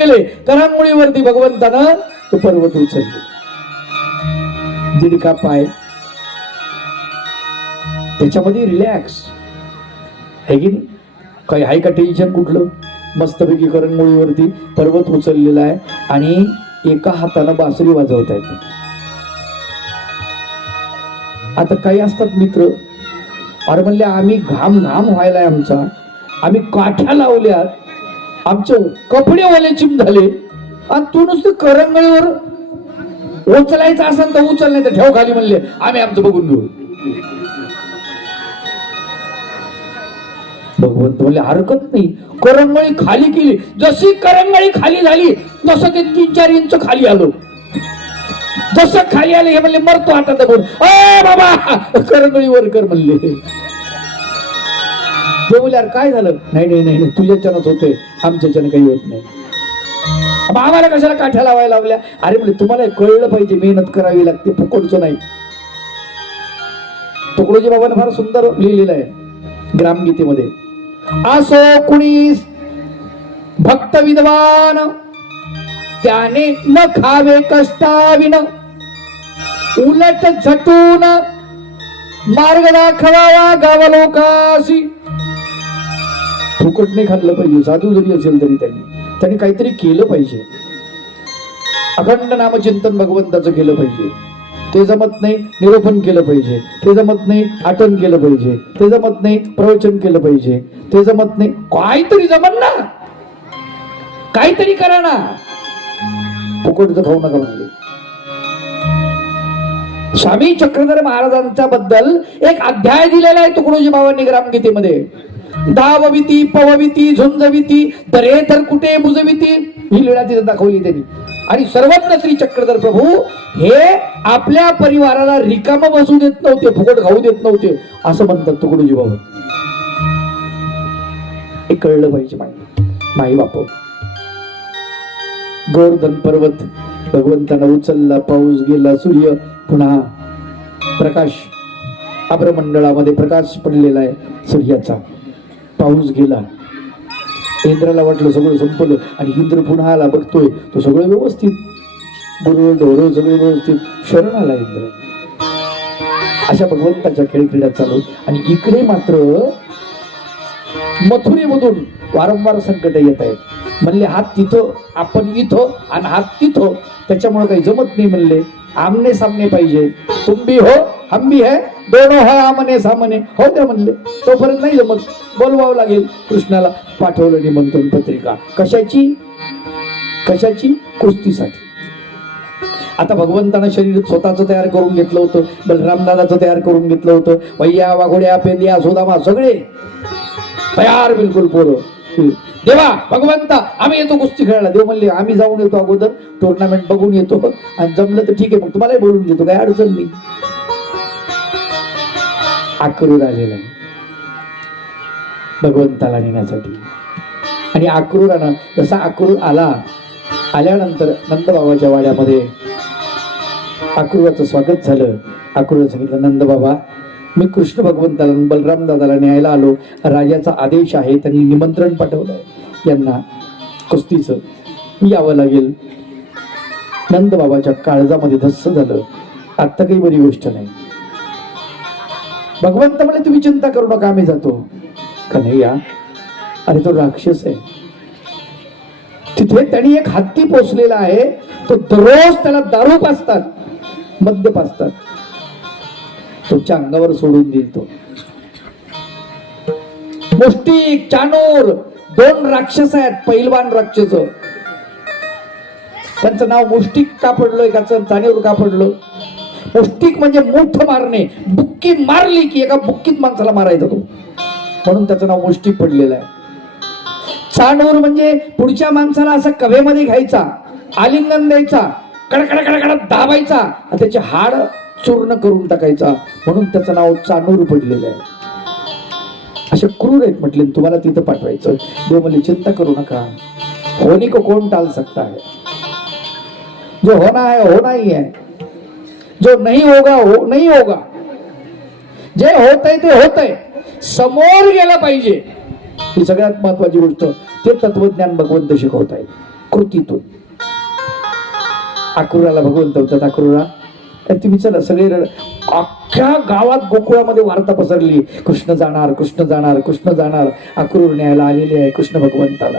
गेले करांगोळीवरती भगवंतानं तो पर्वत उचलले. दीडका पाय त्याच्यामध्ये रिलॅक्स आहे की नाही, काही आहे का टेन्शन कुठलं. मस्तपैकी करंगोळीवरती पर्वत उचललेला आहे आणि एका हातानं बासरी वाजवत आहेत. आता काही असतात मित्र, अरे म्हणले आम्ही घाम घाम व्हायलाय आमचा, आम्ही काठ्या लावल्यात, आमचे कपडे ओलेचिम झाले आणि तू नुसतं करंगळीवर उचलायचं असेल तर उचल, नाही तर ठेव खाली. म्हणले आम्ही आमचं बघून घेऊ. भगवंत म्हणले हरकत नाही, करंगळी खाली केली. जशी करंगळी खाली झाली तसं ते 3-4 इंच खाली आलो. जसं खाली आले हे म्हणले मरतो आता दबून. अ बाबा करंगळीवर कर म्हणले. ते बोलले काय झालं. नाही नाही नाही तुझ्याच्यानंच होते, आमच्याच्यानं काही होत नाही. आम्हाला कशाला काठ्या लावायला लावल्या. अरे म्हणजे तुम्हाला कळलं पाहिजे मेहनत करावी लागते, फुकटचं नाही. तुकडोजी बाबांनी फार सुंदर लिहिलेलं आहे ग्रामगीतेमध्ये. असो कुणी भक्त विद्वान त्याने न खावे कष्टाविन, उलट झटून मार्ग दाखवावा गावलोकासी. फुकट नाही खाल्लं पाहिजे. साधू जरी असेल तरी त्यांनी काहीतरी केलं पाहिजे. अखंड नामचिंतन भगवंताचं केलं पाहिजे. ते जमत नाही निरूपण केलं पाहिजे, ते जमत नाही आठवण केलं पाहिजे, ते जमत नाही प्रवचन केलं पाहिजे, ते जमत नाही काहीतरी जमन ना, काहीतरी करा ना. फुकटचं खाऊ नका म्हणले. स्वामी चक्रधर महाराजांच्या बद्दल एक अध्याय दिलेला आहे तुकडोजी बाबांनी ग्रामगीतेमध्ये. धावविती पवविती झुंजविती दरे तर कुठे बुजविती ही लीळा तिथे दाखवली त्यांनी. आणि सर्वज्ञ श्री चक्रधर प्रभू हे आपल्या परिवाराला रिकाम बसू देत नव्हते, फुकट खाऊ देत नव्हते असं म्हणतात तुकडोजी बाबा. हे कळलं पाहिजे माई बाप. गोवर्धन पर्वत भगवंतानं उचलला, पाऊस गेला, सूर्य पुन्हा प्रकाश, अभ्रमंडळामध्ये प्रकाश पडलेला आहे सूर्याचा. पाऊस गेला, इंद्राला वाटलं सगळं संपलं आणि इंद्र पुन्हा आला, बघतोय तो सगळं व्यवस्थित, गुरु ढोरं सगळे व्यवस्थित, शरण आला इंद्र. अशा भगवंताच्या खेळक्रीडा चालू. आणि इकडे मात्र मथुरेमधून वारंवार संकट येत आहेत. म्हणले हात तिथं आपण इथं आणि हात तिथं, त्याच्यामुळे काही जमत नाही. म्हणले आमने सामने पाहिजे. तुम भी हो हम भी है, दोनों है आमने सामने. हो त्या म्हणले तोपर्यंत नाही जमत, बोलवावं लागेल. कृष्णाला पाठवलं निमंत्रण पत्रिका. कशाची कुस्तीसाठी. आता भगवंतानं शरीर स्वतःच तयार करून घेतलं होतं, बलरामदादाचं तयार करून घेतलं होतं. वैया वाघोड्या पेंद्या सुदामा सगळे तयार बिलकुल पोरं. देवा भगवंता आम्ही येतो कुस्ती खेळायला. देव म्हणले आम्ही जाऊन येतो अगोदर, टुर्नामेंट बघून येतो आणि जमलं तर ठीक आहे, मग तुम्हालाही बोलून घेतो, काही अडचण नाही. अक्रूर आलेला आहे भगवंताला नेण्यासाठी. आणि अक्रूरानं जसा अक्रूर आल्यानंतर नंदबाबाच्या वाड्यामध्ये अक्रूराचं स्वागत झालं. अक्रूर सांगितलं नंद बाबा मी कृष्ण भगवंताला बलराम दादाला न्यायला आलो, राजाचा आदेश आहे, त्यांनी निमंत्रण पाठवलंय यांना कुस्तीचं, यावं लागेल. नंद बाबाच्या काळजामध्ये धस्स झालं. आता काही बरी गोष्ट नाही. भगवंत म्हणे तुम्ही चिंता करू नका, आम्ही जातो. कन्हैया अरे तो राक्षस आहे. तिथे त्यांनी एक हत्ती पोचलेला आहे, तो दररोज त्याला दारू पाजतात, मद्य पाजतात. तुमच्या अंगावर सोडून देईल तो. मुष्टिक चाणूर 2 राक्षस आहेत, पैलवान राक्षस. त्यांचं नाव मुष्टिक का पडलं, एकाचं चाणूर का पडलं. मुष्टिक म्हणजे मुठ मारणे, बुक्की मारली की एका बुक्कीत माणसाला मारायचा तो, म्हणून त्याचं नाव मुष्टिक पडलेलं आहे. चाणूर म्हणजे पुढच्या माणसाला असं कवेमध्ये घ्यायचा, आलिंगन द्यायचा, कडकड कडकड दाबायचा, त्याचे हाड चूर्ण करून टाकायचा, म्हणून त्याचं नाव चाणूर पडलेलं आहे. असे क्रूर आहेत म्हटले, तुम्हाला तिथं पाठवायचं. देव म्हणले चिंता करू नका, होने को कौन टाल सकता है, जो होना है होना ही है, जो नहीं होगा हो नहीं होगा. जे होतंय ते होतंय, समोर गेलं पाहिजे. ही सगळ्यात महत्वाची गोष्ट. ते तत्वज्ञान भगवंत शिकवत आहे. कृतीतून. अक्रूराला भगवंत होतात, अक्रूरा तुम्ही चला सगळे अख्ख्या गावात गोकुळामध्ये वार्ता पसरली, कृष्ण जाणार, कृष्ण जाणार, कृष्ण जाणार. अक्रूर न्यायला आलेले आहे कृष्ण भगवंताला.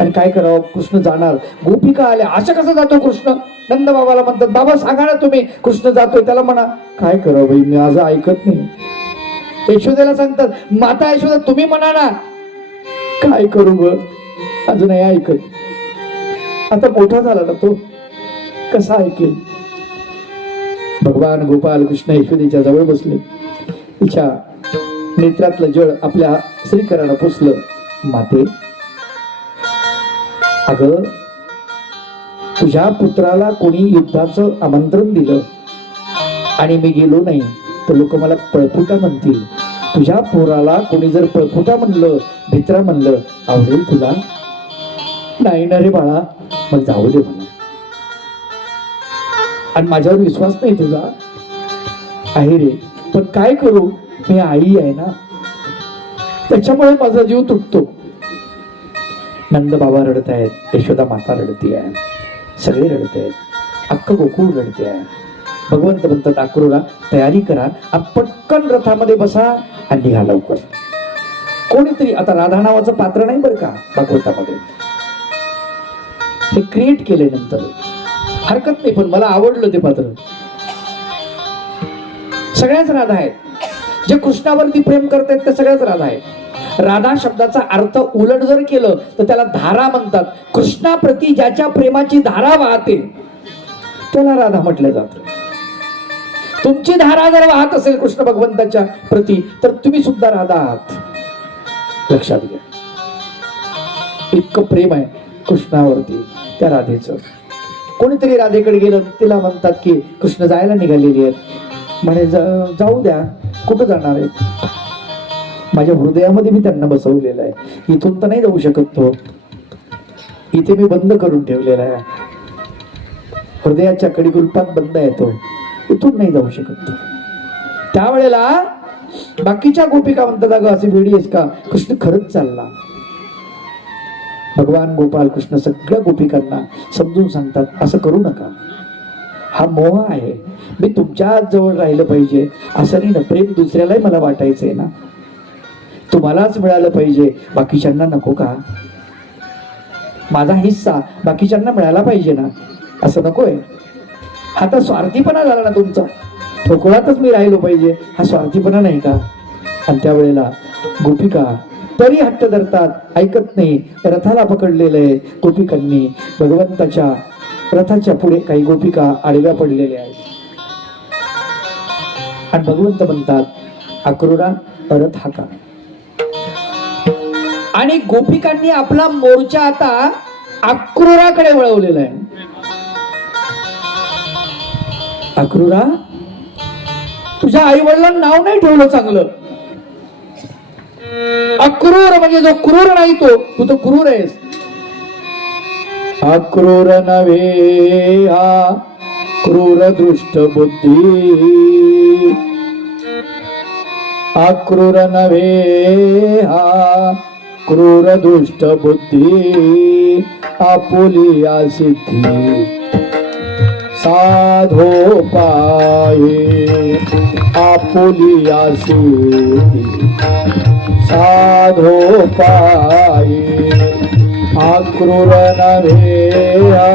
आणि काय करावं, कृष्ण जाणार. गोपिका आल्या, अशा कसं जातो कृष्ण? नंद बाबाला म्हणतात, बाबा सांगा ना तुम्ही, कृष्ण जातोय. त्याला म्हणा, काय करावं बाई, मी माझं ऐकत नाही. यशोदेला सांगतात, माता यशोदा तुम्ही म्हणा ना. काय करू ग, अजून नाही ऐकत. आता मोठा झाला ना तो, कसा ऐकेल? भगवान गोपाल कृष्ण यशोदेच्या जवळ बसले. तिच्या नेत्रातलं जळ आपल्या श्रीकराला पुसलं. माते, अगं तुझ्या पुत्राला कोणी युद्धाचं आमंत्रण दिलं आणि मी गेलो नाही तर लोक मला पळफुटा म्हणतील. तुझ्या पोराला कोणी जर पळफुटा म्हणलं, भित्रा म्हणलं, आवडेल तुला? नाही ना रे बाळा, मग जाऊ दे मला. आणि माझ्यावर विश्वास नाही तुझा? आहे रे, पण काय करू, मी आई आहे ना, त्याच्यामुळे माझा जीव तुटतो. नंद बाबा रडत आहेत, यशोदा माता रडती आहे, सगळे रडत आहेत, अख्खं गोकुळ रडते आहे. भगवंत म्हणतात, अक्रूरा तयारी करा, पटकन रथामध्ये बसा आणि निघा लवकर. कोणीतरी, आता राधा नावाचं पात्र नाही बरं का भागवतामध्ये, हे क्रिएट केले नंतर, हरकत नाही, पण मला आवडलं ते पात्र. सगळ्याच राधा आहेत, जे कृष्णावरती प्रेम करतायत त्या सगळ्याच राधा आहेत. राधा शब्दाचा अर्थ उलट जर केलं तर त्याला धारा म्हणतात. कृष्णाप्रती ज्याच्या प्रेमाची धारा वाहते त्याला राधा म्हटलं जातं. तुमची धारा जर वाहत असेल कृष्ण भगवंताच्या प्रती तर तुम्ही सुद्धा राधा आहात, लक्षात घ्या. इतकं प्रेम आहे कृष्णावरती त्या राधेचं. कोणीतरी राधेकडे गेलं, तिला म्हणतात की कृष्ण जायला निघालेली आहेत. म्हणे जाऊ द्या, कुठं जाणार आहे? माझ्या हृदयामध्ये मी त्यांना बसवलेलं आहे, इथून तर नाही जाऊ शकत तो, इथे मी बंद करून ठेवलेला आहे, हृदयाच्या कडीकुलपात बंद आहे तो, इथून नाही जाऊ शकत तो. त्यावेळेला बाकीच्या गोपिका म्हणतात, अगं असे वेडी आहेस का, कृष्ण खरंच चालला. भगवान गोपाल कृष्ण सगळ्या गोपिकांना समजून सांगतात, असं करू नका, हा मोह आहे, मी तुमच्या जवळ राहिलं पाहिजे असं नाही ना, प्रेम दुसऱ्यालाही मला वाटायचंय ना, तुम्हालाच मिळालं पाहिजे, बाकीच्यांना नको का? माझा हिस्सा बाकीच्यांना मिळाला पाहिजे ना, असं नकोय. हा तर स्वार्थीपणा झाला ना तुमचा, ठोकळातच मी राहिलो पाहिजे, हा स्वार्थीपणा नाही का? आणि त्यावेळेला गोपिका तरी हट्ट धरतात, ऐकत नाही. रथाला पकडलेलं आहे गोपिकांनी, भगवंताच्या रथाच्या पुढे काही गोपिका आडव्या पडलेल्या आहेत. आणि भगवंत म्हणतात, अक्रूरा रथ हाका. आणि गोपिकांनी आपला मोर्चा आता अक्रूराकडे वळवलेला आहे. अक्रूरा, तुझ्या आई वडिलांना नाव नाही ठेवलं चांगलं. अक्रूर म्हणजे जो क्रूर नाही तो, तू तर क्रूर आहेस. अक्रूर नव्हे हा क्रूर दृष्ट बुद्धी, अक्रूर नव्हे हा क्रूर दुष्ट बुद्धी, आपुलिया सिद्धी साधो पाये, आपुलिया सिद्धी साधो पाये. अक्रूर नव्हे हा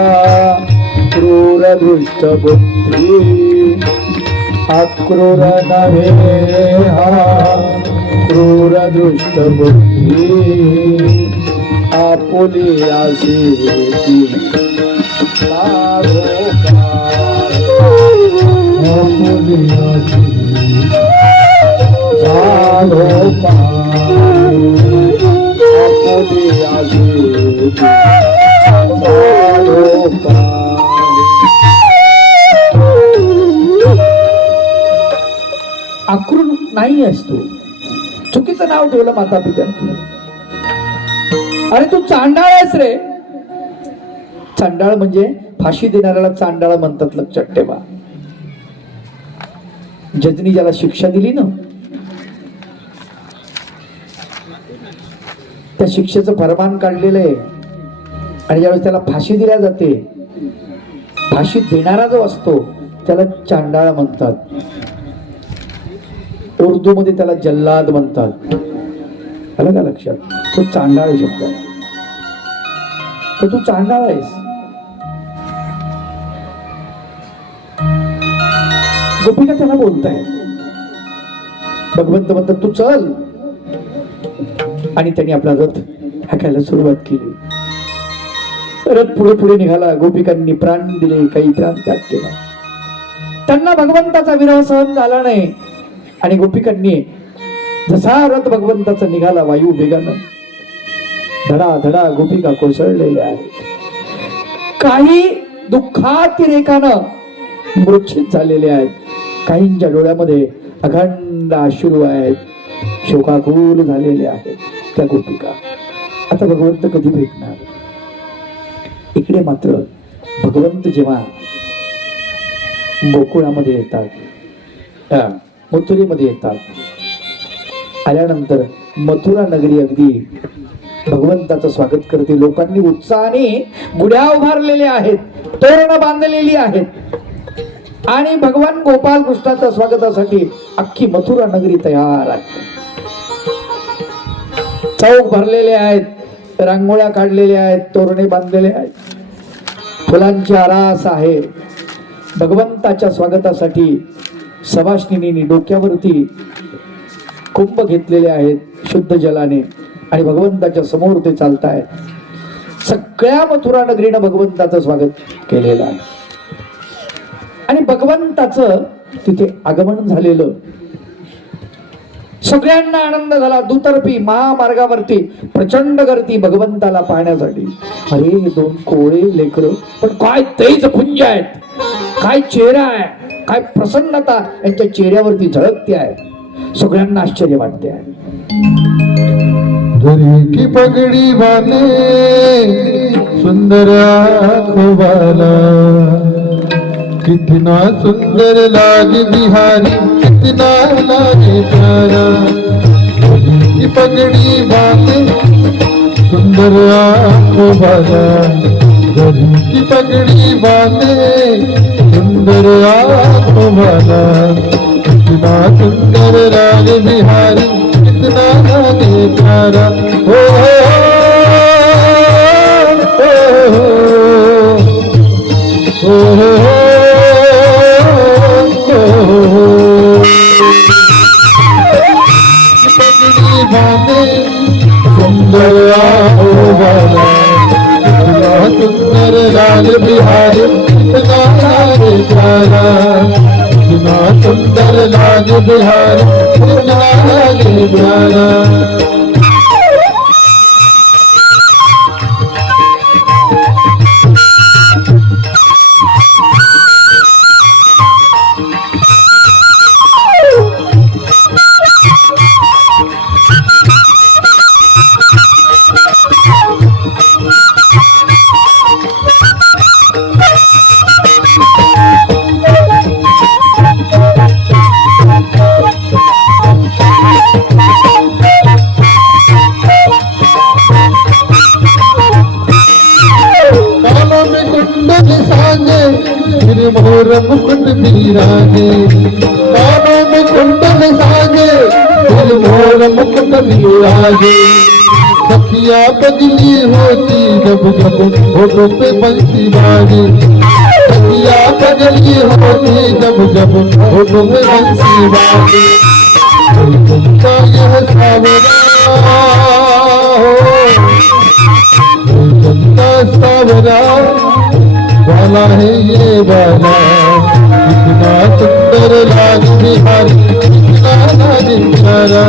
क्रूर दृष्ट बुद्धी, अक्रूर नव्हे हा क्रूर दृष्ट बुद्धी, आपुलिया सिद्धी साधो पाये, आपुलिया सिद्धी साधो पाये, आपुलिया सिद्धी साधो पाये. अक्रूर नाही असतो, चुकीचं नाव ठेवलं माता पित्याने. अरे तू चांडाळ आहेस रे. चांडाळ म्हणजे फाशी देणाऱ्याला चांडाळ म्हणतात, लक्षात ठेवा. जजनी ज्याला शिक्षा दिली ना, त्या शिक्षेचं फरमान काढलेलं आहे. आणि ज्यावेळेस त्याला फाशी दिल्या जाते, फाशी देणारा जो असतो त्याला चांडाळ म्हणतात, उर्दू मध्ये त्याला जल्लाद म्हणतात. आलं का लक्षात? तो चांडाळ शब्द आहे. तर तू चांडाळ आहेस. गोपिका त्याला बोलताय, भगवंत म्हणतात तू चल. आणि त्यांनी आपला रथ हाकायला सुरुवात केली. रथ पुढे पुढे निघाला. गोपिकांनी प्राण दिले, काही प्राण त्याग केला. त्यांना भगवंताचा विरह सहन झाला नाही आणि गोपिकांनी जसा रथ भगवंताचा निघाला वायू वेगानं, धडा धडा गोपिका कोसळलेल्या आहेत. काही दुःखातिरेकानं मूर्छित झालेले आहेत. काहींच्या डोळ्यामध्ये अखंड अश्रू आहेत, शोकाकुल झालेले आहेत त्या गोपिका. आता भगवंत कधी भेटणार? इकडे मात्र भगवंत जेव्हा गोकुळामध्ये येतात, मथुरेमध्ये येतात, आल्यानंतर मथुरा नगरी अगदी भगवंताचं स्वागत करते. लोकांनी उत्साहाने गुढ्या उभारलेल्या आहेत, तोरण बांधलेली आहेत आणि भगवान गोपाल कृष्णाच्या स्वागतासाठी अख्खी मथुरा नगरी तयार आहे. चौक भरलेले आहेत, रांगोळ्या काढलेल्या आहेत, तोरणे बांधलेले आहेत, फुलांची आरास आहे. भगवंताच्या स्वागतासाठी सवाष्णींनी डोक्यावरती कुंभ घेतलेले आहेत शुद्ध जलाने आणि भगवंताच्या समोर ते चालतायत. सगळ्या मथुरा नगरीनं भगवंताचं स्वागत केलेलं आहे आणि भगवंताचं तिथे आगमन झालेलं. सगळ्यांना आनंद झाला. दुतर्फी महामार्गावरती प्रचंड गर्दी भगवंताला पाहण्यासाठी. अरे दोन कोळे लेकर, पण काय तेज पुंज आहेत, काय चेहरा आहे, काय प्रसन्नता यांच्या चेहऱ्यावरती झळकते आहे. सगळ्यांना आश्चर्य वाटते आहे. धरी की पगड़ी वाले सुंदर आँखों वाला, कितना सुंदर लागे बिहारी, कितना लागे प्यारा. धरी की पगड़ी वाले सुंदर आँखों वाला, धरी की पगड़ी वाले सुंदर आँखों वाला, कितना सुंदर लागे बिहारी, कितना लागे प्यारा. हो पगड़ी बांधे सुंदर वाला, कितना सुंदर लाल बिहारी, कितना लागे प्यारा. कितना सुंदर लागे बिहारी, कितना लागे प्यारा. मोर मुकुट बिराजे, कानों में कुंडल साजे, फिर मोर मुकुट बिराजे. सखिया बदली होती जब जब होठों पे बंसी बाजे. सखिया बदली होती जब जब होठों पे बंसी बाजे. चंदा यह सावरा हो, चंदा सावरा वाला है ये वाला. कितना सुंदर लागे बिहारी, कितना लागे प्यारा.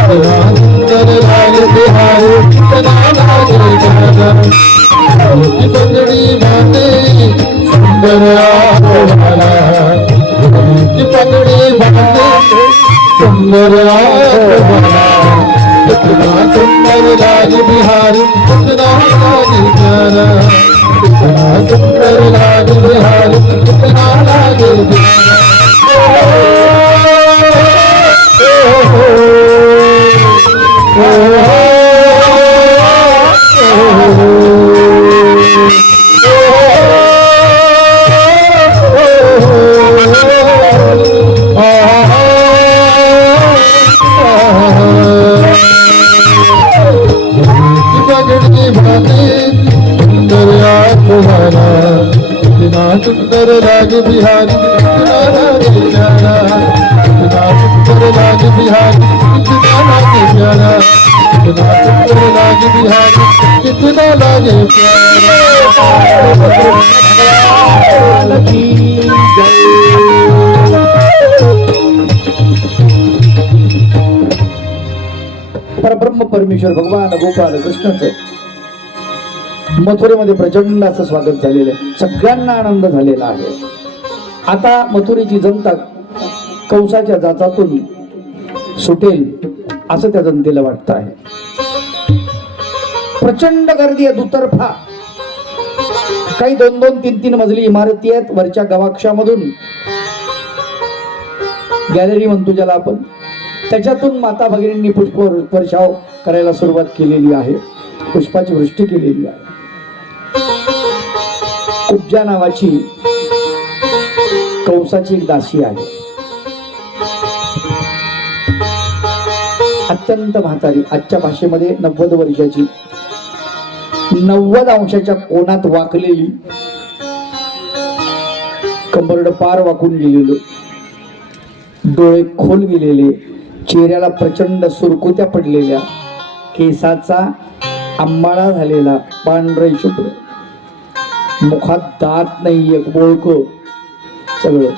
कितना सुंदर लागे बिहारी, कितना लागे प्यारा. की पगड़ी बांधे सुंदर आँखों वाला, की पगड़ी बांधे सुंदर आँखों वाला. कितना सुंदर लागे बिहारी, कितना लागे प्यारा. कितना सुंदर लागे बिहारी, कितना लागे प्यारा. Oh बाला कितना सुंदर लागे बिहारी कितना लागे प्यारा कितना सुंदर लागे बिहारी कितना लागे प्यारा कितना सुंदर लागे बिहारी कितना लागे परब्रह्म परमेश्वर भगवान गोपाल कृष्णाचं मथुरेमध्ये प्रचंड असं स्वागत झालेलं आहे. सगळ्यांना आनंद झालेला आहे. आता मथुरेची जनता कंसाच्या जाचातून सुटेल असं त्या जनतेला वाटत आहे. प्रचंड गर्दी आहे दुतर्फा. काही 2-2, 3-3 मजली इमारती आहेत. वरच्या गवाक्षामधून गॅलरी म्हणतो ज्याला आपण, त्याच्यातून माता भगिनींनी पुष्प वर्षाव करायला सुरुवात केलेली आहे. पुष्पाची वृष्टी केलेली आहे. कुब्जा नावाची कंसाची एक दासी आहे. अत्यंत म्हातारी, आजच्या भाषेमध्ये 90 वर्षाची, 90 अंशाच्या कोणात वाकलेली, कंबरड पार वाकून गेलेलं, डोळे खोल गेलेले, चेहऱ्याला प्रचंड सुरकुत्या पडलेल्या, केसाचा आंबाळा झालेला, पांढरे शुभ्र, मुखात दात नाही, एक बोळकं सगळं,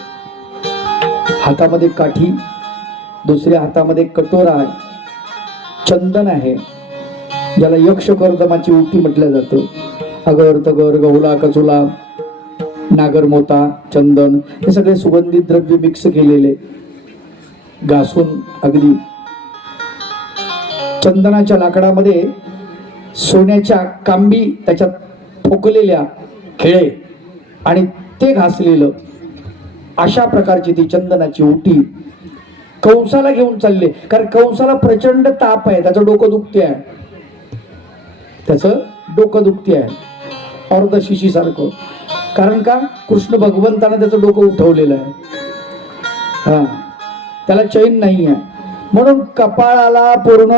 हातामध्ये काठी, दुसऱ्या हातामध्ये कटोरा आहे, चंदन आहे ज्याला यक्ष कर्दमाची उटी म्हटलं जातं. अगर तगर गहुला कचुला नागरमोता चंदन हे सगळे सुगंधित द्रव्य मिक्स केलेले, घासून अगदी चंदनाच्या लाकडामध्ये सोन्याच्या कांबी त्याच्यात ठोकलेल्या खेळे आणि ते घासलेलं, अशा प्रकारची ती चंदनाची उटी कंसाला घेऊन चालले. कारण कंसाला प्रचंड ताप आहे, त्याचं डोकं दुखते आहे, त्याचं डोकं दुखते आहे अर्ध शिशी सारखं. कारण का, कृष्ण भगवंतानं त्याचं डोकं उठवलेलं आहे. हा, त्याला चैन नाही आहे, म्हणून कपाळाला पूर्ण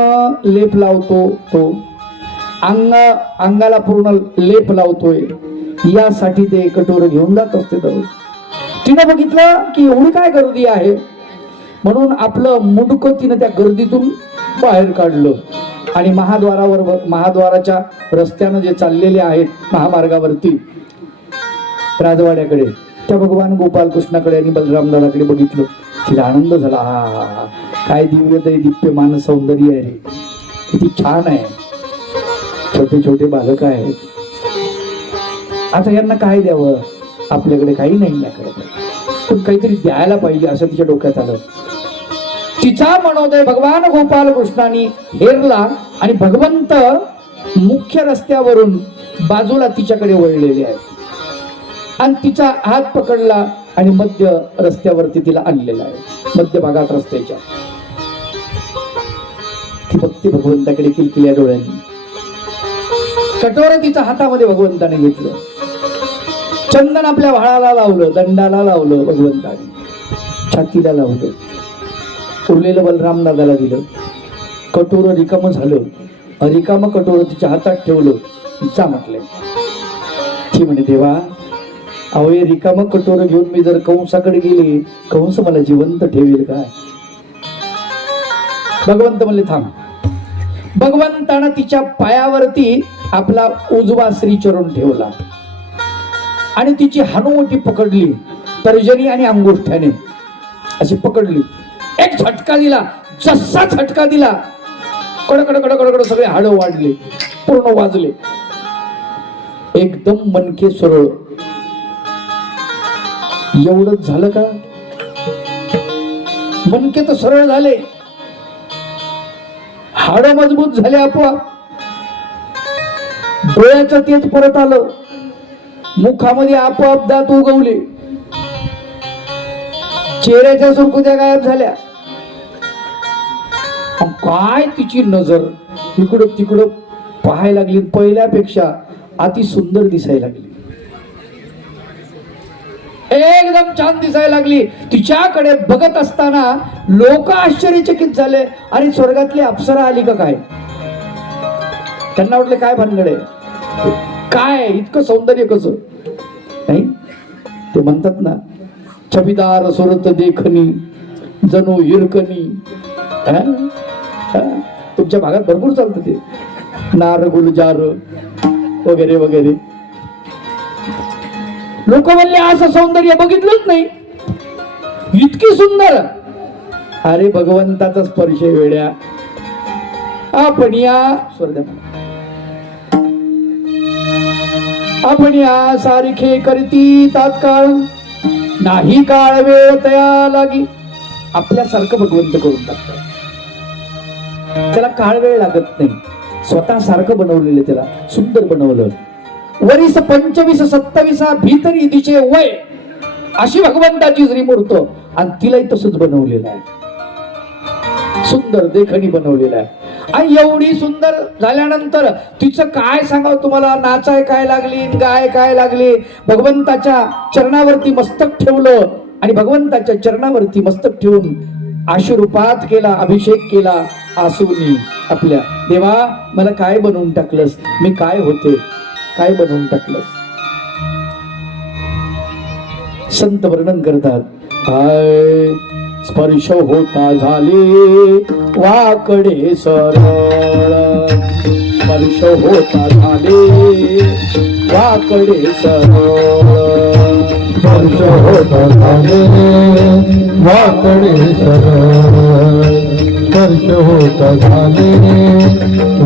लेप लावतो तो, अंगाला पूर्ण लेप लावतोय. यासाठी ते कटोर घेऊन जात असते दररोज. तिनं बघितलं की एवढी काय गर्दी आहे, म्हणून आपलं मुंडकं तिनं त्या गर्दीतून बाहेर काढलं आणि महाद्वाराच्या रस्त्यानं जे चाललेले आहेत महामार्गावरती राजवाड्याकडे, त्या भगवान गोपाल कृष्णाकडे आणि बलराम दादाकडे बघितलं. तिला आनंद झाला. हा, काय दिव्य मान सौंदर्य आहे रे, किती छान आहे. छोटे छोटे बालक आहेत, आता यांना काय द्यावं, आपल्याकडे काही नाही याकडे, पण काहीतरी द्यायला पाहिजे असं तिच्या डोक्यात आलं. तिचा मनोदय भगवान गोपाल कृष्णाने हेरला आणि भगवंत मुख्य रस्त्यावरून बाजूला तिच्याकडे वळलेले आहेत आणि तिचा हात पकडला आणि मध्य रस्त्यावरती तिला आणलेला आहे, मध्य भागात रस्त्याच्या. ती बघते भगवंताकडे किलकिल्या डोळ्यांनी. कटोरं तिच्या हातामध्ये भगवंताने घेतलं, चंदन आपल्या व्हाळाला लावलं, दंडाला लावलं, भगवंताने छातीला लावलं, उरलेलं बलराम दादाला दिलं. कटोरं रिकामं झालं, रिकामं कटोरं तिच्या हातात ठेवलं. जा म्हटलंय. ती म्हणे, देवा अहो हे रिकामं कटोरं घेऊन मी जर कंसाकडे गेले, कंस मला जिवंत ठेवेल काय? भगवंत म्हणले थांब. भगवंतानं तिच्या पायावरती आपला उजवा श्रीचरण ठेवला आणि तिची हनुवटी पकडली, तर्जनी आणि अंगुष्ठ्याने अशी पकडली. एक झटका दिला, जसा झटका दिला कडकड कडकड सगळे हाड वाढले, पूर्ण वाजले, एकदम मनके सरळ. एवढंच झालं का? मनके तर सरळ झाले, हाड मजबूत झाले आपोआप. डोळ्याचं तेज परत आलं, मुखामध्ये आपोआप दात उगवले, चेहऱ्याच्या सुरकुत्या गायब झाल्या. काय तिची नजर इकडं तिकडं पाहायला लागली, पहिल्यापेक्षा अति सुंदर दिसायला लागली, एकदम छान दिसायला लागली. तिच्याकडे बघत असताना लोक आश्चर्यचकित झाले. अरे स्वर्गातली अप्सरा आली का काय? त्यांना वाटले काय भानगड आहे. काय इतकं सौंदर्य कसं नाही. ते म्हणतात ना, छबीदार सुरत देखणी जणू हिरकणी. हा? हा? तुमच्या भागात भरपूर चालतं ते नार गुलजार वगैरे वगैरे. लोक म्हणले असं सौंदर्य बघितलंच नाही, इतकी सुंदर. अरे भगवंताचा स्पर्श वेड्या. आपण या आपण या सारखे करती तात्काळ नाही काळ वेळ तया लागी. आपल्यासारखं भगवंत करून टाकतात. त्याला काळ वेळ लागत नाही. स्वतः सारखं बनवलेलं, त्याला सुंदर बनवलं. वरीस 25-27 भीतरी तिचे वय अशी भगवंताची श्रीमूर्त, आणि तिलाही तसंच बनवलेलं आहे. सुंदर देखणी बनवलेलं आहे. आणि एवढी सुंदर झाल्यानंतर तिचं काय सांगावं तुम्हाला. नाचाय काय लागली, गाय काय लागली. भगवंताच्या चरणावरती मस्तक ठेवलं आणि भगवंताच्या चरणावरती मस्तक ठेवून आशीर्वाद केला, अभिषेक केला आसूनी आपल्या. देवा मला काय बनवून टाकलंस, मी काय होते, काय बनवून टाकलंस. संत वर्णन करतात, काय स्पर्श होता झाले वाकडे सरळ. स्पर्श होता झाले वाकडे सरळ. स्पर्श होता झाले वाकडे सरळ. स्पर्श होता झाले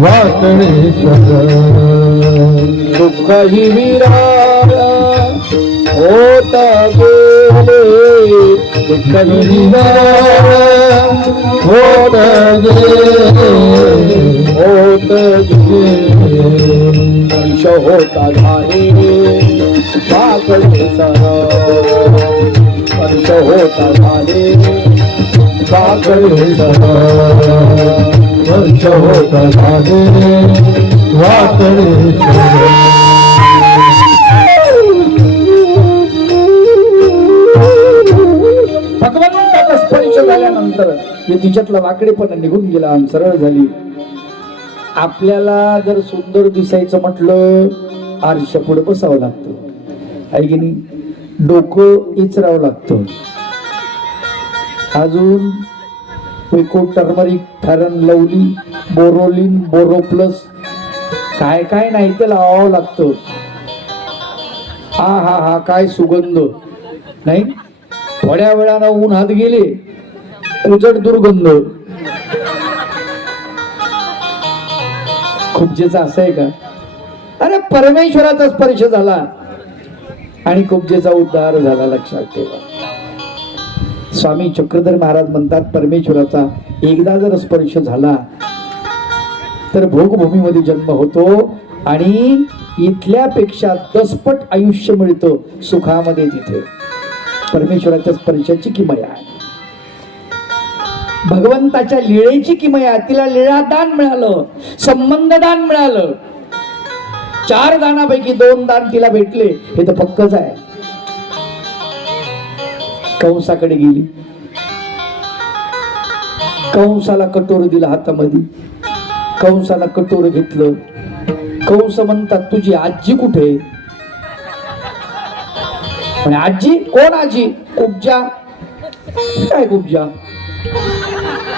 वाकडे सरळ. दुःख ही विराळ होता गेले. दुःख ही विराळ होत गेले होत गेले. स्पर्श होता झाले वाकडे सरळ. स्पर्श होता झाले वाकडे सरळ. स्पर्श होता झाले वाकडे सरळ. भगवंताचा स्पर्श झाल्यानंतर तिच्यातला वाकडेपणा निघून गेला आणि सरळ झाली. आपल्याला जर सुंदर दिसायचं म्हटलं आरशा पुढे बसावं लागतं, आहे की नाही. डोकं इचरावं लागतं. अजून Vicco turmeric, fair and lovely, Boroline, Boroplus काय काय नाही ते लावावं लागतं. हा हा हा काय सुगंध नाही. थोड्या वेळानं ऊन हात गेले उजड दुर्गंध. कुब्जेचा असं आहे का. अरे परमेश्वराचा स्पर्श झाला आणि कुब्जेचा उद्धार झाला. लक्षात ठेवा. स्वामी चक्रधर महाराज म्हणतात, परमेश्वराचा एकदा जर स्पर्श झाला तर भोगभूमीमध्ये जन्म होतो आणि इथल्यापेक्षा 10 पट आयुष्य मिळतं सुखामध्ये. तिथे परमेश्वराच्या स्पर्शाची किमया आहे. भगवंताच्या लीळेची किमया. तिला लीळादान मिळालं, संबंधदान मिळालं. 4 दानापैकी 2 दान तिला भेटले, हे तर पक्कच आहे. कंसाकडे गेली, कंसाला कटोर दिला हातामध्ये. कंसाला कटोर घेतलं. कंस म्हणतात, तुझी आजी कुठे. आणि आजी कोण. आजी कुब्जा. काय कुब्जा.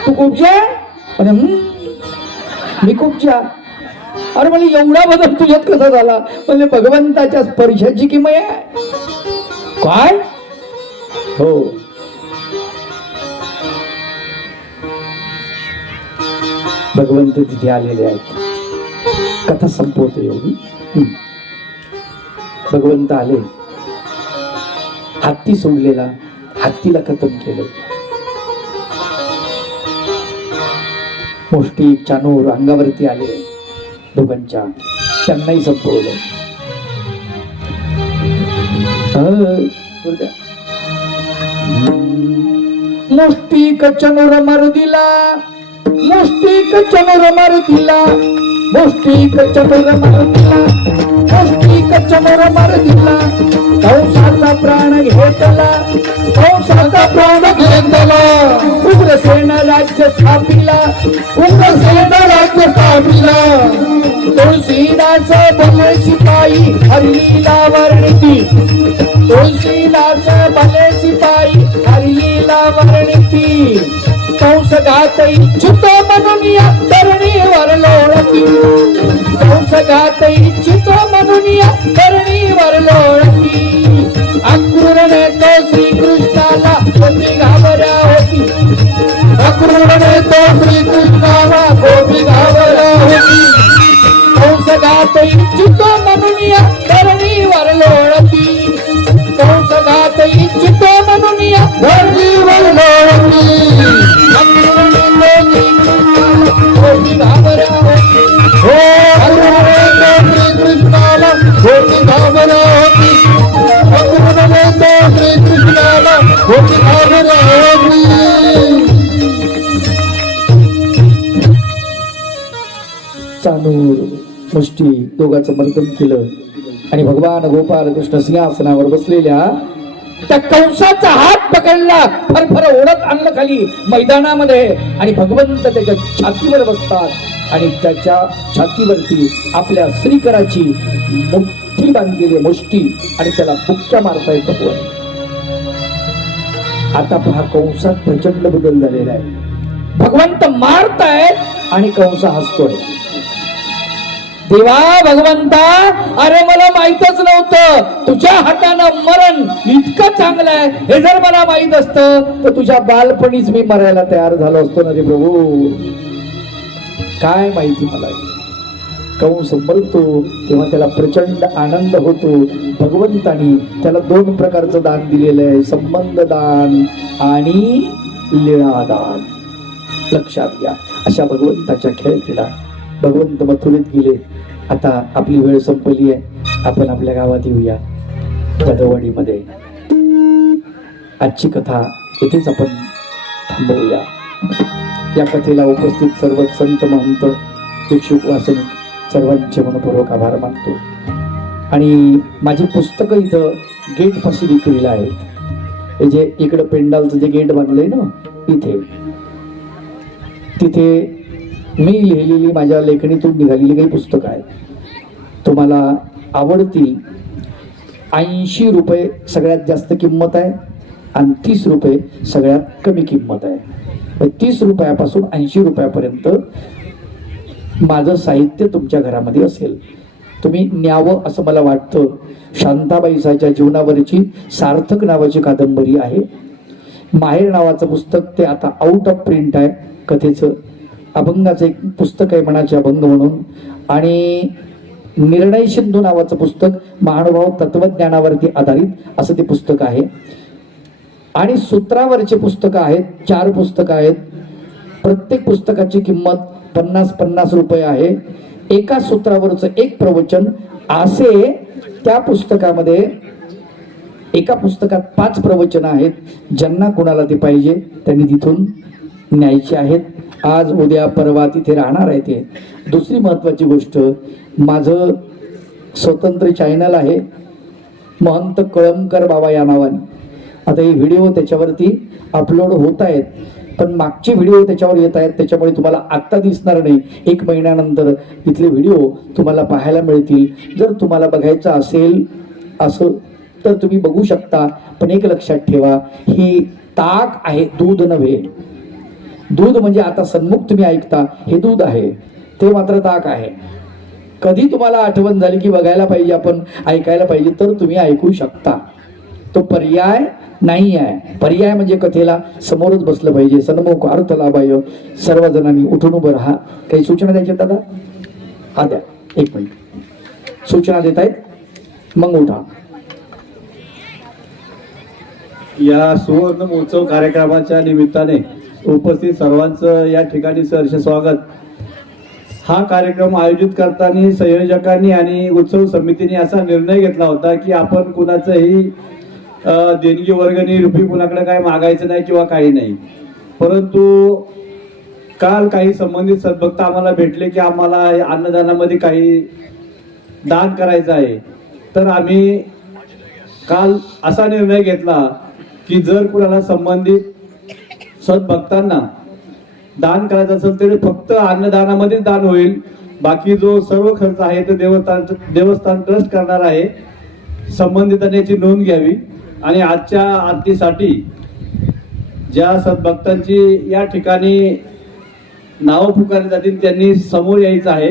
तू कुब्जा. आणि मी कुब्जा. अरे म्हणजे एवढा बदल तुझ्यात कसा झाला. म्हणजे भगवंताच्या स्पर्शाची किमया आहे. काय हो. भगवंत तिथे आलेले आहेत. कथा संपवतो एवढी. भगवंत आले, हत्ती सोडलेला, हत्तीला खतम केलं. मुष्टी चानूर अंगावरती आले दोघांच्या, त्यांनाही संपवलं. मुष्टिक चनुर मार दिला. मुष्टिक चनुर मार दिला. मुष्टिक चनुर मार दिला. मुष्टिक चनुर मार दिला. कंसाचा प्राण घेतला. कंसाचा प्राण घेतला. उग्रसेन राज्य स्थापिला उग्रसेन राज्य स्थापिला तुळशीदास भले शिपाई हरलीला वर्णिती तुळशीदास भले शिपाई हरलीला वर्णिती कंस घात इच्छितो म्हणून या धरणीवर लोळती कंस घात इच्छितो म्हणून या धरणीवर लोळती अक्रूरने तो श्रीकृष्णाला गोपी घाबऱ्या होती अक्रूरने तो श्रीकृष्णाला गोपी घाबऱ्या होती कंस घात इच्छितो म्हणून या धरणीवर लोळती कंस घात इच्छितो म्हणून या धरणीवर लोळती गोपी घाबऱ्या होती हो अक्रूरने तो श्रीकृष्णाला गोपी घाबऱ्या होती अक्रूरने तो श्रीकृष्णाला गोपी घाबऱ्या होती चानूर मुष्टी दोघांचं मर्दन केलं आणि भगवान गोपाल कृष्ण सिंहासनावर बसलेल्या त्या कंसाचा हात पकडला फरफर ओढत आणलं खाली मैदानामध्ये आणि भगवंत त्याच्या छातीवर बसतात आणि त्याच्या छातीवरती आपल्या श्रीकराची मुठ्ठी बांधलेली मुष्टी आणि त्याला बुक्क्या मारता येतो. आता पहा कंसात प्रचंड बदल झालेला आहे. भगवंत मारतायत आणि कंस हसतोय. देवा भगवंता अरे मला माहितच नव्हतं तुझ्या हातानं मरण इतकं चांगलं आहे. हे जर मला माहित असतं तर तुझ्या बालपणीच मी मरायला तयार झालो असतो ना रे प्रभू. काय माहिती मला. कंस मरतो तेव्हा त्याला प्रचंड आनंद होतो. भगवंतानी त्याला दोन प्रकारचं दान दिलेलं आहे, संबंध दान आणि लीळा दान. लक्षात घ्या. अशा भगवंताच्या खेळ क्रीडा. भगवंत मथुरेत गेले. आता आपली वेळ संपली आहे. आपण आपल्या गावात येऊया पदवाडीमध्ये. आजची कथा इथेच आपण थांबवूया. या कथेला उपस्थित सर्व संत महंत भिक्षुक वासनिक सर्वांचे मनपूर्वक आभार मानतो. आणि माझी पुस्तकं इथं गेट पाशी विक्रीला आहेत. हे जे इकडं पेंडालचं जे गेट बांधलंय ना तिथे मी लिहिलेली माझ्या लेखणीतून निघालेली काही पुस्तकं आहेत. तुम्हाला आवडतील. 80 रुपये सगळ्यात जास्त किंमत आहे आणि 30 रुपये सगळ्यात कमी किंमत आहे. 30 रुपयापासून 80 रुपयापर्यंत माझं साहित्य तुमच्या घरामध्ये असेल. तुम्ही न्यावं असं मला वाटतं. शांताबाईसाच्या जीवनावरची सार्थक नावाची कादंबरी आहे. माहेर नावाचं पुस्तक ते आता आउट ऑफ प्रिंट आहे. कथेचं अभंगाचं एक पुस्तक आहे मनाचे अभंग म्हणून. आणि निर्णय सिंधू नावाचं पुस्तक महानुभाव तत्वज्ञानावरती आधारित असं ते पुस्तक आहे. आणि सूत्रावरचे पुस्तकं आहेत. 4 पुस्तकं आहेत. प्रत्येक पुस्तकाची किंमत 50-50 रुपये आहे. एका सूत्रावरचं एक प्रवचन असे त्या पुस्तकामध्ये. एका पुस्तकात 5 प्रवचन आहेत. ज्यांना कोणाला ते पाहिजे त्यांनी तिथून न्यायचे आहेत. आज उद्या परवा तिथे राहणार आहे ते. दुसरी महत्वाची गोष्ट, माझं स्वतंत्र चॅनल आहे महंत कळमकर बाबा या नावाने. आता हे व्हिडिओ त्याच्यावरती अपलोड होत आहेत पण मागचे व्हिडिओ त्याच्यावर येत आहेत. त्याच्यामुळे तुम्हाला आत्ता दिसणार नाही. 1 महिन्यानंतर इथले व्हिडिओ तुम्हाला पाहायला मिळतील. जर तुम्हाला बघायचं असेल असं तर तुम्ही बघू शकता. पण एक लक्षात ठेवा, ही ताक आहे, दूध नव्हे. दूध म्हणजे आता सन्मुख तुम्ही ऐकता हे दूध आहे, ते मात्र ताक आहे. कधी तुम्हाला आठवण झाली की बघायला पाहिजे, आपण ऐकायला पाहिजे तर तुम्ही ऐकू शकता. तो पर्याय नाही आहे. पर्याय म्हणजे कथेला समोरच बसलं पाहिजे. सन्मुख अर्थ लाभाय. सर्वजणांनी उठून उभं राहा. काही सूचना द्यायच्या दादा? हा द्या. 1 मिनिट. सूचना देत आहेत मग उठा. या सुवर्ण महोत्सव कार्यक्रमाच्या निमित्ताने उपस्थित सर्वांचं या ठिकाणी सहर्ष स्वागत. हा कार्यक्रम आयोजित करताना संयोजकांनी आणि उत्सव समितीने असा निर्णय घेतला होता की आपण कुणाचंही देणगी वर्गणी रुपी कुणाकडे काय मागायचं नाही किंवा काही नाही. परंतु काल काही संबंधित सद्भक्त आम्हाला भेटले की आम्हाला अन्नदानामध्ये काही दान करायचं आहे. तर आम्ही काल असा निर्णय घेतला की जर कुणाला संबंधित सद्भक्तांना दान करायचं असेल तरी फक्त अन्नदानामध्येच दान होईल. बाकी जो सर्व खर्च आहे तो देवस्थान ट्रस्ट करणार आहे. संबंधितांनी याची नोंद घ्यावी. आणि आजच्या आरतीसाठी ज्या सद्भक्तांची या ठिकाणी नावं पुकारली जातील त्यांनी समोर यायचं आहे.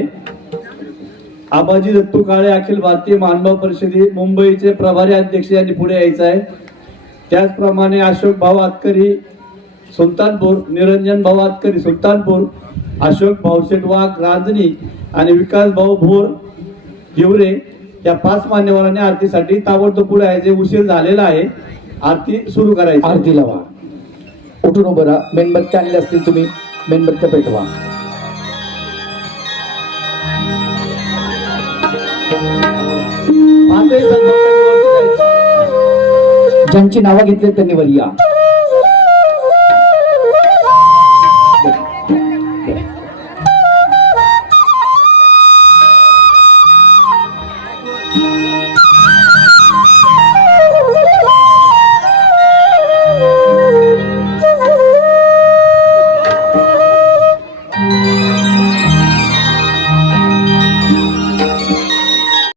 आबाजी दत्तू काळे अखिल भारतीय मानव परिषदी मुंबईचे प्रभारी अध्यक्ष यांनी पुढे यायचं आहे. त्याचप्रमाणे अशोक भाऊ आतकरी सुलतानपूर, निरंजन भाऊ आतकरी सुलतानपूर, अशोक भाऊशेठ वाघ रांजणी आणि विकास भाऊ भोर हिवरे या 5 मान्यवरांनी आरतीसाठी ताबडतोब पुढे यायचे. उशीर झालेला आहे. आरती सुरू करायची. आरती लावा. उठून उभं राहा. मेणबत्त्या आणल्या असतील तुम्ही, मेणबत्त्या पेटवा. पाचही सद्भक्तांनी वरती जायचं. ज्यांची नावं घेतली त्यांनी वर या.